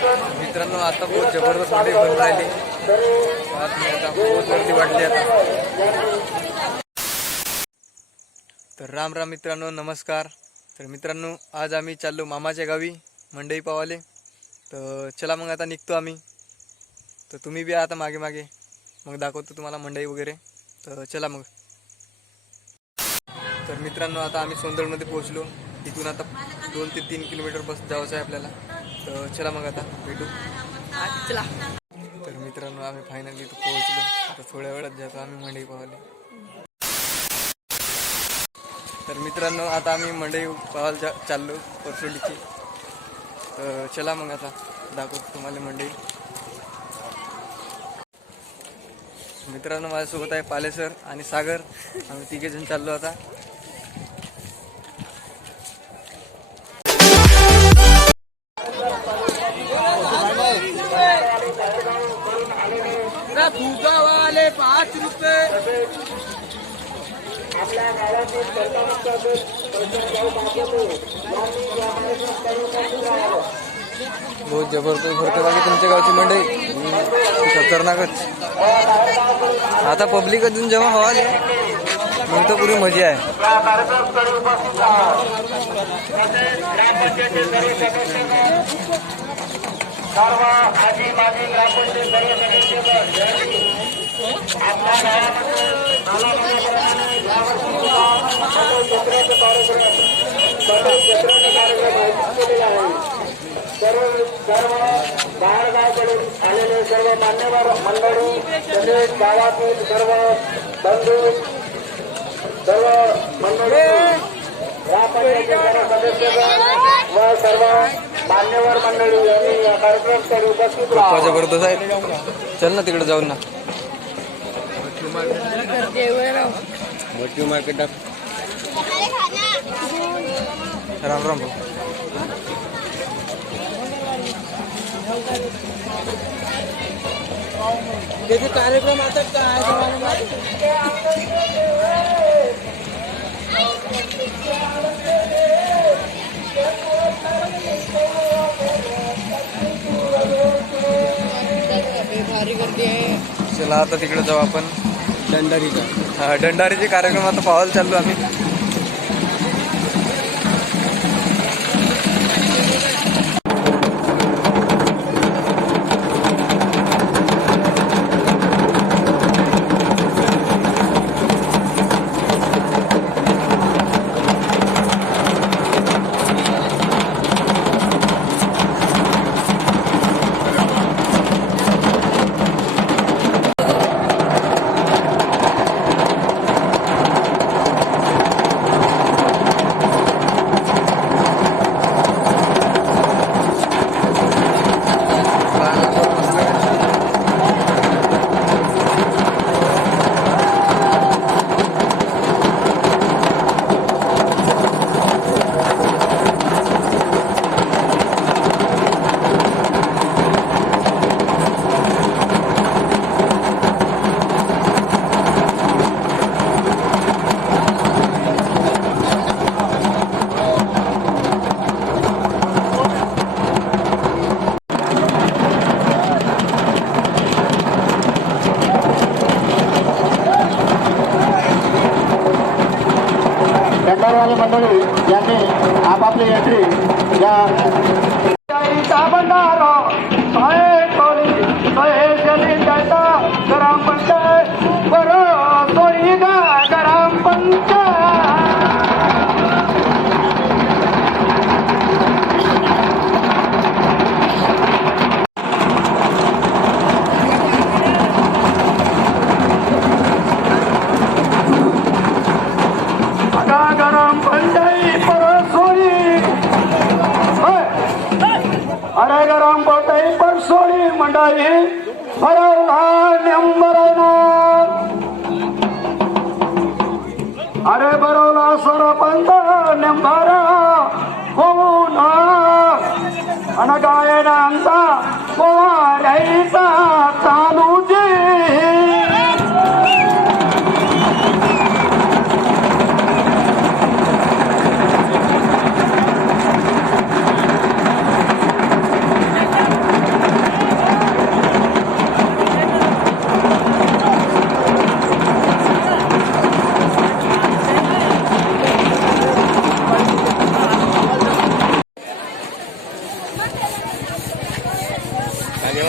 मित्रांनो आता बहुत जबरदस्त मंडई बनून राहिली. आता बहुत गर्दी वाढली आता. तर राम राम मित्रांनो, नमस्कार. तर मित्रांनो आज आम्ही चाललो मामाच्या गावी मंडई पावाले. तर चला मग आता निघतो आम्ही. तर तुम्ही बी आता मागे मागे, मग दाखवतो तुम्हाला मंडई वगैरे. तर चला मग. तर मित्रांनो आता आम्ही सोंदळमध्ये पोहोचलो. इथून आता 2 ते 3 किलोमीटर बस जायचं आहे आपल्याला. तर चला मग आता भेटू. चला. तर मित्रांनो आम्ही फायनली इथं पोहोचलो. आता थोड्या वेळात जातो आम्ही मंडई पाहायला. तर मित्रांनो आता आम्ही मंडई पाहायला चाललो परसोलीची. तर चला मग आता दाखवतो तुम्हाला मंडई. मित्रांनो माझ्यासोबत आहे पाले सर आणि सागर. आम्ही तिघेजण चाललो आता. वाले 5 रुपये. बहुत जबरदस्त भरते बाकी तुमच्या गावची मंडई. खतरनाकच. आता पब्लिक अजून जेव्हा हवाले मग तर पुरी मजा आहे. सर्व बाहेरगावकडून आलेले सर्व मान्यवर मंडळी, तसेच गावातील सर्व बंधू, सर्व मंडळी, ग्रामपंचायतीचे सदस्यगण व सर्व मान्यवर मंडळी यांनी या कार्यक्रमासाठी उपस्थित राहा. जबरदस्त आहे. चल ना तिकडे जाऊन ना. मोठी मार्केट. राम राम भाऊ. त्याचे कार्यक्रम आता काय भारी गर्दी आहे. चला आता तिकडे जाऊ आपण. दंडारीचे कार्यक्रम आता पाहायला चाललो आम्ही. मंडळी यांनी आपापली एंट्री या गरम पंचायत बरं सोडी गरम पंचायत. अरे गरम पोटाई पर सोडी मंडळी भरवला नेंबरवणार. अरे भरवला सरपंच नेंबर होऊन अन गायनांचा पोवाऱ्याचा चालू जे.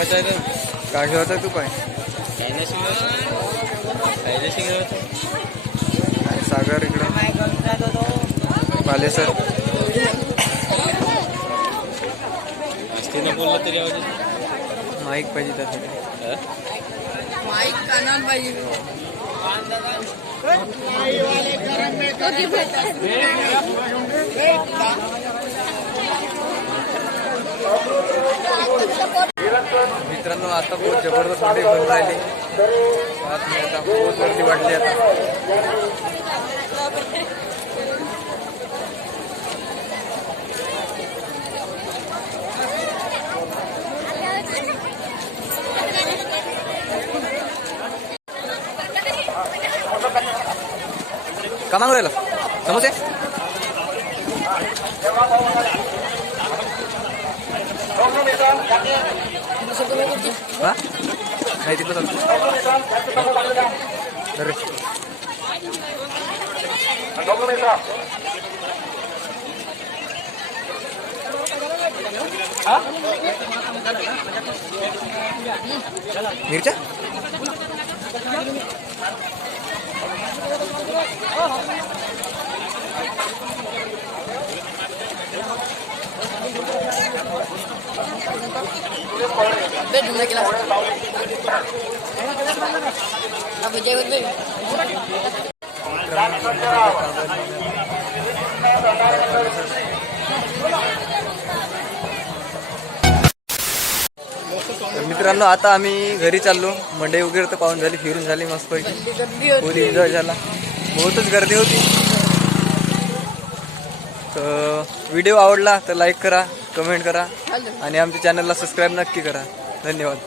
घेवायचं आहे का काय घेवायचं आहे तू काय आणि सागर इकडं पाले सर तिने बोललं तरी आवाज माईक पाहिजे त्यासाठी माईक कानाला पाहिजे मित्रांनो आता बहुत जबरदस्त मध्ये बन राहिली आता बहुत गर्दी वाढली आता का मागू राहिला समोसे हा नाही तिथलं चालतं अरे मिरच्या तर मित्रांनो आता आम्ही घरी चाललो मंडई वगैरे तर पाहून झाली फिरून झाली मस्तपैकी फुल एन्जॉय झाला बहुतच गर्दी होती तर व्हिडिओ आवडला तर लाईक करा कमेंट करा आणि आमच्या चॅनलला सबस्क्राईब नक्की करा धन्यवाद.